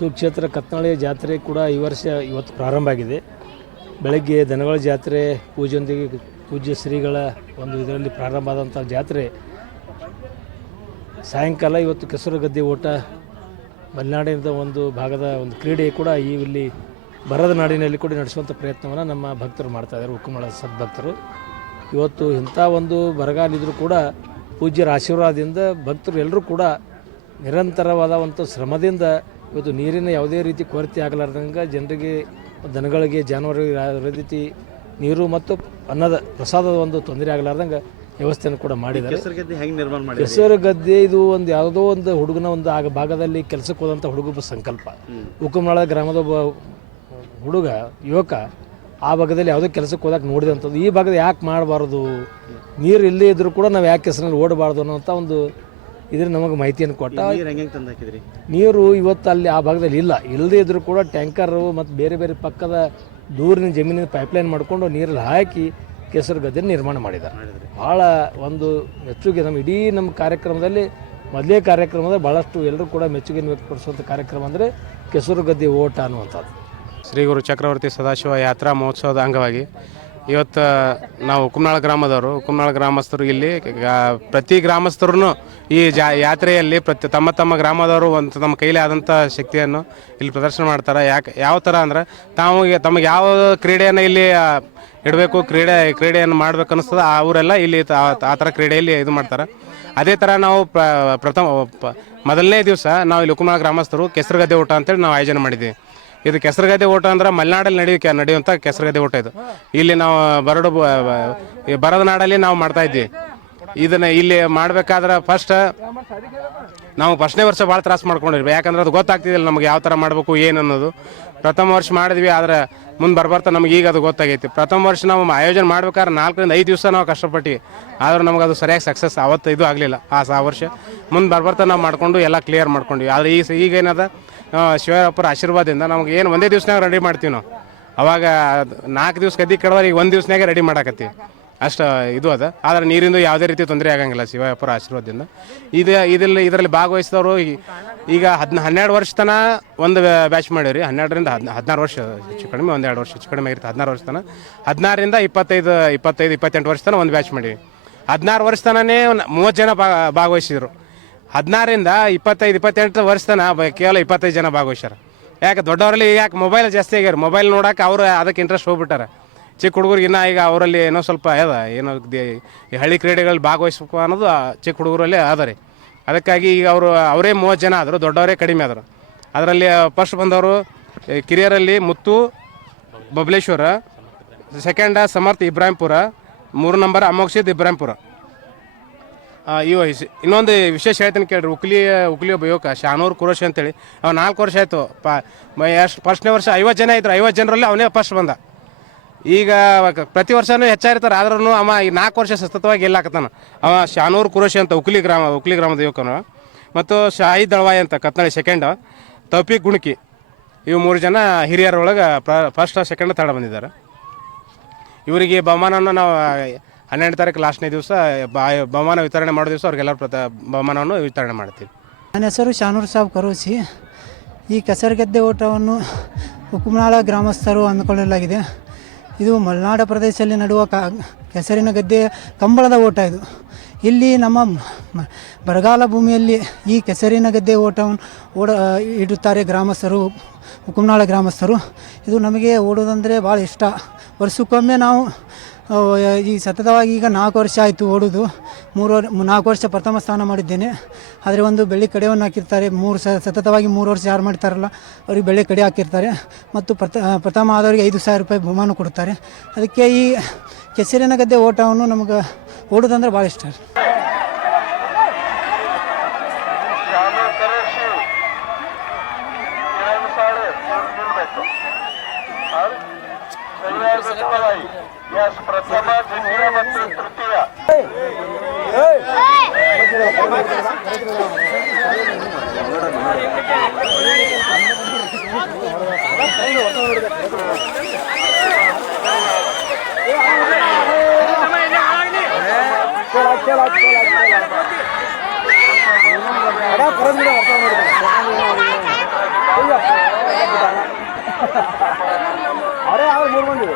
ಸುಕ್ಷೇತ್ರ ಕತ್ನಾಳಿಯ ಜಾತ್ರೆ ಕೂಡ ಈ ವರ್ಷ ಇವತ್ತು ಪ್ರಾರಂಭ ಆಗಿದೆ. ಬೆಳಗ್ಗೆ ದನಗಳ ಜಾತ್ರೆ, ಪೂಜೆಯೊಂದಿಗೆ ಪೂಜ್ಯ ಶ್ರೀಗಳ ಒಂದು ಇದರಲ್ಲಿ ಪ್ರಾರಂಭ ಆದಂಥ ಜಾತ್ರೆ. ಸಾಯಂಕಾಲ ಇವತ್ತು ಕೆಸರು ಗದ್ದೆ ಓಟ, ಮಲೆನಾಡಿನ ಒಂದು ಭಾಗದ ಒಂದು ಕ್ರೀಡೆ ಕೂಡ ಈ ಇಲ್ಲಿ ಬರದ ನಾಡಿನಲ್ಲಿ ಕೂಡ ನಡೆಸುವಂಥ ಪ್ರಯತ್ನವನ್ನು ನಮ್ಮ ಭಕ್ತರು ಮಾಡ್ತಾಯಿದ್ದಾರೆ ಉಕ್ಕಮಳ ಸದ್ಭಕ್ತರು. ಇವತ್ತು ಇಂಥ ಒಂದು ಬರಗಾಲ ಇದ್ದರೂ ಕೂಡ ಪೂಜ್ಯರ ಆಶೀರ್ವಾದದಿಂದ ಭಕ್ತರು ಎಲ್ಲರೂ ಕೂಡ ನಿರಂತರವಾದ ಒಂದು ಶ್ರಮದಿಂದ ಇವತ್ತು ನೀರಿನ ಯಾವುದೇ ರೀತಿ ಕೊರತೆ ಆಗಲಾರ್ದಂಗೆ ಜನರಿಗೆ ದನಗಳಿಗೆ ಜಾನುವಾರುಗಳಿಗೆ ಯಾವುದೇ ರೀತಿ ನೀರು ಮತ್ತು ಅನ್ನದ ಪ್ರಸಾದದ ಒಂದು ತೊಂದರೆ ಆಗಲಾರ್ದಂಗೆ ವ್ಯವಸ್ಥೆಯನ್ನು ಕೂಡ ಮಾಡಿದ್ದಾರೆ. ಹೆಸರು ಗೆದ್ದೆ ಹೆಂಗೆ ನಿರ್ಮಾಣ ಮಾಡಿ ಹೆಸರು ಗದ್ದೆ ಇದು ಒಂದು ಯಾವುದೋ ಒಂದು ಹುಡುಗನ ಒಂದು ಆಗ ಭಾಗದಲ್ಲಿ ಕೆಲಸಕ್ಕೆ ಹೋದಂಥ ಹುಡುಗ ಸಂಕಲ್ಪ. ಉಕುಮಳ ಗ್ರಾಮದ ಒಬ್ಬ ಹುಡುಗ ಯುವಕ ಆ ಭಾಗದಲ್ಲಿ ಯಾವುದೋ ಕೆಲಸಕ್ಕೆ ಹೋದಾಗ ನೋಡಿದಂಥದ್ದು ಈ ಭಾಗದ ಯಾಕೆ ಮಾಡಬಾರ್ದು? ನೀರು ಇಲ್ಲೇ ಇದ್ದರೂ ಕೂಡ ನಾವು ಯಾಕೆ ಹೆಸರಲ್ಲಿ ಓಡಬಾರ್ದು ಅನ್ನೋಂಥ ಒಂದು ಇದ್ರ ನಮಗೆ ಮಾಹಿತಿಯನ್ನು ಕೊಟ್ಟ ನೀರು ಹೆಂಗೆ ತಂದು ಹಾಕಿದ್ರಿ ನೀರು ಇವತ್ತು ಅಲ್ಲಿ ಆ ಭಾಗದಲ್ಲಿ ಇಲ್ಲ. ಇಲ್ಲದೇ ಇದ್ರೂ ಕೂಡ ಟ್ಯಾಂಕರು ಮತ್ತು ಬೇರೆ ಬೇರೆ ಪಕ್ಕದ ದೂರಿನ ಜಮೀನಿನ ಪೈಪ್ಲೈನ್ ಮಾಡಿಕೊಂಡು ನೀರಲ್ಲಿ ಹಾಕಿ ಕೆಸರು ಗದ್ದೆ ನಿರ್ಮಾಣ ಮಾಡಿದ್ದಾರೆ. ಭಾಳ ಒಂದು ಮೆಚ್ಚುಗೆ ನಮ್ಮ ಇಡೀ ನಮ್ಮ ಕಾರ್ಯಕ್ರಮದಲ್ಲಿ ಮೊದಲೇ ಕಾರ್ಯಕ್ರಮದ ಭಾಳಷ್ಟು ಎಲ್ಲರೂ ಕೂಡ ಮೆಚ್ಚುಗೆಯನ್ನು ವ್ಯಕ್ತಪಡಿಸುವಂಥ ಕಾರ್ಯಕ್ರಮ ಅಂದರೆ ಕೆಸರು ಗದ್ದೆ ಓಟ ಅನ್ನುವಂಥದ್ದು. ಶ್ರೀ ಗುರು ಚಕ್ರವರ್ತಿ ಸದಾಶಿವ ಯಾತ್ರಾ ಮಹೋತ್ಸವದ ಅಂಗವಾಗಿ ಇವತ್ತು ನಾವು ಕುಮ್ನಾಳ ಗ್ರಾಮದವರು. ಕುಮ್ನಾಳ ಗ್ರಾಮಸ್ಥರು ಇಲ್ಲಿ ಪ್ರತಿ ಗ್ರಾಮಸ್ಥರೂ ಈ ಜಾ, ಯಾತ್ರೆಯಲ್ಲಿ ಪ್ರತಿ ತಮ್ಮ ತಮ್ಮ ಗ್ರಾಮದವರು ಒಂದು, ತಮ್ಮ ಕೈಲಿ ಆದಂಥ ಶಕ್ತಿಯನ್ನು ಇಲ್ಲಿ ಪ್ರದರ್ಶನ ಮಾಡ್ತಾರೆ. ಯಾಕೆ, ಯಾವ ಥರ ಅಂದ್ರೆ ತಾವು ತಮಗೆ ಯಾವ ಕ್ರೀಡೆಯನ್ನು ಇಲ್ಲಿ ಇಡಬೇಕು, ಕ್ರೀಡೆ, ಕ್ರೀಡೆಯನ್ನು ಮಾಡ್ಬೇಕು ಅನ್ನಿಸ್ತದೆ ಅವರೆಲ್ಲ ಇಲ್ಲಿ ಆ ಥರ ಕ್ರೀಡೆಯಲ್ಲಿ ಇದು ಮಾಡ್ತಾರೆ. ಅದೇ ಥರ ನಾವು ಪ್ರ- ಪ್ರಥಮ ಮೊದಲನೇ ದಿವಸ ನಾವು ಇಲ್ಲಿ ಕುಮಾರ ಗ್ರಾಮಸ್ಥರು ಕೆಸರುಗದ್ದೆ ಊಟ ಅಂತೇಳಿ ನಾವು ಆಯೋಜನೆ ಮಾಡಿದ್ದೀವಿ. ಇದು ಕೆಸರುಗದ್ದೆ ಓಟ ಅಂದ್ರೆ ಮಲೆನಾಡಲ್ಲಿ ನಡೆಯ ನಡೆಯುವಂಥ ಕೆಸರುಗದ್ದೆ ಓಟ ಇದು. ಇಲ್ಲಿ ನಾವು ಬರಡು ಬರದ ನಾಡಲ್ಲಿ ನಾವು ಮಾಡ್ತಾ ಇದ್ವಿ. ಇದನ್ನ ಇಲ್ಲಿ ಮಾಡಬೇಕಾದ್ರೆ ಫಸ್ಟ್ ನಾವು ಫಸ್ಟ್ನೇ ವರ್ಷ ಭಾಳ ತ್ರಾಸ ಮಾಡ್ಕೊಂಡಿರ್ಬೇಕು. ಯಾಕಂದ್ರೆ ಅದು ಗೊತ್ತಾಗ್ತಿದ್ದಿಲ್ಲ ನಮ್ಗೆ ಯಾವ ಥರ ಮಾಡಬೇಕು ಏನು ಅನ್ನೋದು. ಪ್ರಥಮ ವರ್ಷ ಮಾಡಿದ್ವಿ ಆದ್ರೆ ಮುಂದೆ ಬರ್ಬರ್ತಾ ನಮ್ಗೆ ಈಗ ಅದು ಗೊತ್ತಾಗೈತಿ. ಪ್ರಥಮ ವರ್ಷ ನಾವು ಆಯೋಜನೆ ಮಾಡ್ಬೇಕಾದ್ರೆ ನಾಲ್ಕರಿಂದ ಐದು ದಿವಸ ನಾವು ಕಷ್ಟಪಟ್ಟು ಆದ್ರೆ ನಮ್ಗೆ ಅದು ಸರಿಯಾಗಿ ಸಕ್ಸಸ್ ಅವತ್ತು ಇದು ಆಗಲಿಲ್ಲ ಆ ಸಹ ವರ್ಷ. ಮುಂದೆ ಬರ್ಬರ್ತಾ ನಾವು ಮಾಡಿಕೊಂಡು ಎಲ್ಲ ಕ್ಲಿಯರ್ ಮಾಡ್ಕೊಂಡ್ವಿ. ಆದರೆ ಈಗ ಈಗ ಏನದ ಆ, ಶಿವಪ್ಪರ ಆಶೀರ್ವಾದದಿಂದ ನಮ್ಗೆ ಏನು ಒಂದೇ ದಿವ್ಸನಾಗ ರೆಡಿ ಮಾಡ್ತೀವಿ ನಾವು. ಅವಾಗ ನಾಲ್ಕು ದಿವ್ಸ ಗದ್ದಿ ಕಡ್ದ್ರೆ ಈಗ ಒಂದು ದಿವ್ಸನಾಗೆ ರೆಡಿ ಮಾಡಾಕತ್ತೀವಿ. ಅಷ್ಟು ಇದು ಅದ. ಆದರೆ ನೀರಿಂದು ಯಾವುದೇ ರೀತಿ ತೊಂದರೆ ಆಗಂಗಿಲ್ಲ ಶಿವಯಪ್ಪರ ಆಶೀರ್ವಾದದಿಂದ. ಇದು ಇದರಲ್ಲಿ ಇದರಲ್ಲಿ ಭಾಗವಹಿಸಿದವರು ಈಗ ಹದಿನ ಹನ್ನೆರಡು ವರ್ಷ ತನ ಒಂದು ಬ್ಯಾಚ್ ಮಾಡಿವ್ರಿ. ಹನ್ನೆರಡರಿಂದ ಹದ್ ಹದಿನಾರು ವರ್ಷ ಹೆಚ್ಚು ಕಡಿಮೆ ಒಂದೆರಡು ವರ್ಷ ಹೆಚ್ಚು ಕಡಿಮೆ ಆಗಿರುತ್ತೆ. ಹದಿನಾರು ವರ್ಷ ತನ ಹದಿನಾರರಿಂದ ಇಪ್ಪತ್ತೈದು ಇಪ್ಪತ್ತೈದು, ಇಪ್ಪತ್ತೆಂಟು ವರ್ಷ ತನ ಒಂದು ಬ್ಯಾಚ್ ಮಾಡೀವಿ. ಹದಿನಾರು ವರ್ಷ ಒಂದು ಮೂವತ್ತು ಜನ ಭಾಗವಹಿಸಿದ್ರು. ಹದಿನಾರರಿಂದ ಇಪ್ಪತ್ತೈದು, ಇಪ್ಪತ್ತೆಂಟು ವರ್ಷ ತನ ಕೇವಲ ಇಪ್ಪತ್ತೈದು ಜನ ಭಾಗವಹಿಸ್ಯಾರ. ಯಾಕೆ ದೊಡ್ಡವರಲ್ಲಿ ಯಾಕೆ ಮೊಬೈಲ್ ಜಾಸ್ತಿ ಆಗ್ಯಾರ ಮೊಬೈಲ್ ನೋಡೋಕೆ ಅವರು ಅದಕ್ಕೆ ಇಂಟ್ರೆಸ್ಟ್ ಹೋಗ್ಬಿಟ್ಟಾರೆ. ಚಿಕ್ಕ ಹುಡುಗರಿಗೆ ಇನ್ನೂ ಈಗ ಅವರಲ್ಲಿ ಏನೋ ಸ್ವಲ್ಪ ಅದ, ಏನೋ ಈ ಹಳ್ಳಿ ಕ್ರೀಡೆಗಳಲ್ಲಿ ಭಾಗವಹಿಸ್ಬೇಕು ಅನ್ನೋದು ಆ ಚಿಕ್ಕ ಹುಡುಗರಲ್ಲಿ ಅದ ಅದಕ್ಕಾಗಿ ಈಗ ಅವರು, ಅವರೇ ಮೂವತ್ತು ಜನ ಆದರು, ದೊಡ್ಡವರೇ ಕಡಿಮೆ ಆದರು. ಅದರಲ್ಲಿ ಫಸ್ಟ್ ಬಂದವರು, ಈ, ಕಿರಿಯರಲ್ಲಿ ಮುತ್ತು, ಬಬಲೇಶ್ವರ ಸೆಕೆಂಡ ಸಮರ್ಥ ಇಬ್ರಾಹಿಂಪುರ, ಮೂರು ನಂಬರ್ ಅಮೋಕ್ಷಿತ್ ಇಬ್ರಾಹಿಂಪುರ. ಇವ ಇಸ್- ಇನ್ನೊಂದು ವಿಶೇಷ ಹೇಳ್ತೀನಿ ಕೇಳ್ರಿ, ಉಕ್ಲಿ ಉಕ್ಲಿ ಒಬ್ಬ ಯುವಕ, ಶಾನೂರು ಕುರೋಶಿ ಅಂತೇಳಿ. ಅವ ನಾಲ್ಕು ವರ್ಷ ಆಯಿತು, ಪಾ ಎಷ್ಟು ಫಸ್ಟ್ನೇ ವರ್ಷ ಐವತ್ತು ಜನ ಇದ್ರು, ಐವತ್ತು ಜನರಲ್ಲಿ ಅವನೇ ಫಸ್ಟ್ ಬಂದ. ಈಗ ಪ್ರತಿ ವರ್ಷನೂ ಹೆಚ್ಚಾಗಿರ್ತಾರೆ ಆದ್ರೂ ಅವ ಈ ನಾಲ್ಕು ವರ್ಷ ಸತತವಾಗಿ ಗೆಲ್ಲಾಕತ್ತಾನ ಅವ ಶಾನೂರ್ ಕುರೋಶಿ ಅಂತ ಉಕ್ಲಿ ಗ್ರಾಮ, ಉಕ್ಲಿ ಗ್ರಾಮದ ಯುವಕನು. ಮತ್ತು ಶಾಹಿ ದಳವಾಯಿ ಅಂತ ಕತ್ನಳ್ಳಿ ಸೆಕೆಂಡ್ ತಪಿ ಗುಣಕಿ. ಇವು ಮೂರು ಜನ ಹಿರಿಯರೊಳಗೆ ಫಸ್ಟ್ ಸೆಕೆಂಡ್ ತರ್ಡ್ ಬಂದಿದ್ದಾರೆ. ಇವರಿಗೆ ಬಹುಮಾನವನ್ನು ನಾವು, ಹನ್ನೆರಡು ತಾರೀಕು ಲಾಸ್ಟ್ನೇ ದಿವಸ ಬಹುಮಾನ ವಿತರಣೆ ಮಾಡೋ ದಿವಸ ಅವ್ರಿಗೆಲ್ಲರೂ ಪ್ರತ ಬಹುಮಾನವನ್ನು ವಿತರಣೆ ಮಾಡ್ತೀವಿ. ನನ್ನ ಹೆಸರು ಶಾನೂರ್ ಸಾಬ್ ಕರೋಸಿ. ಈ ಕಸರಗದ್ದೆ ಓಟವನ್ನು ಉಕ್ಕುಮನಾಳ ಗ್ರಾಮಸ್ಥರು ಹಮ್ಮಿಕೊಳ್ಳಲಾಗಿದೆ. ಇದು ಮಲೆನಾಡ ಪ್ರದೇಶದಲ್ಲಿ ನಡುವ ಕ, ಕೆಸರಿನ ಗದ್ದೆ ಕಂಬಳದ ಓಟ ಇದು. ಇಲ್ಲಿ ನಮ್ಮ ಬರಗಾಲ ಭೂಮಿಯಲ್ಲಿ ಈ ಕೆಸರಿನ ಗದ್ದೆ ಓಟವನ್ನು ಓಡ, ಇಡುತ್ತಾರೆ ಗ್ರಾಮಸ್ಥರು ಹುಕುಮ್ನಾಳ ಗ್ರಾಮಸ್ಥರು. ಇದು ನಮಗೆ ಓಡೋದಂದರೆ ಭಾಳ ಇಷ್ಟ. ವರ್ಷಕ್ಕೊಮ್ಮೆ ನಾವು ಈ ಸತತವಾಗಿ ಈಗ ನಾಲ್ಕು ವರ್ಷ ಆಯಿತು ಓಡೋದು. ಮೂರು ನಾಲ್ಕು ವರ್ಷ ಪ್ರಥಮ ಸ್ಥಾನ ಮಾಡಿದ್ದೇನೆ. ಆದರೆ ಒಂದು ಬೆಳ್ಳಿ ಕಡೆಯನ್ನು ಹಾಕಿರ್ತಾರೆ. ಮೂರು ಸ, ಸತತವಾಗಿ ಮೂರು ವರ್ಷ ಯಾರು ಮಾಡ್ತಾರಲ್ಲ, ಅವ್ರಿಗೆ ಬೆಳ್ಳಿ ಕಡೆ ಹಾಕಿರ್ತಾರೆ. ಮತ್ತು ಪ್ರಥ ಪ್ರಥಮ ಆದವರಿಗೆ ಐದು ಸಾವಿರ ರೂಪಾಯಿ ಬಹುಮಾನ ಕೊಡ್ತಾರೆ ಅದಕ್ಕೆ ಈ ಕೆಸರಿನ ಗದ್ದೆ ಓಟವನ್ನು ನಮಗೆ ಓಡೋದಂದ್ರೆ ಭಾಳ ಇಷ್ಟ. यश प्रथम द्वितीय ಮತ್ತು ತೃತೀಯ ಅಡ ಪರಂಗಿಡ ಅರ್ಥ ಮಾಡಿದ್ರು ಅರೆ ಅವ್ರು ಮೂರು ಮಂದಿ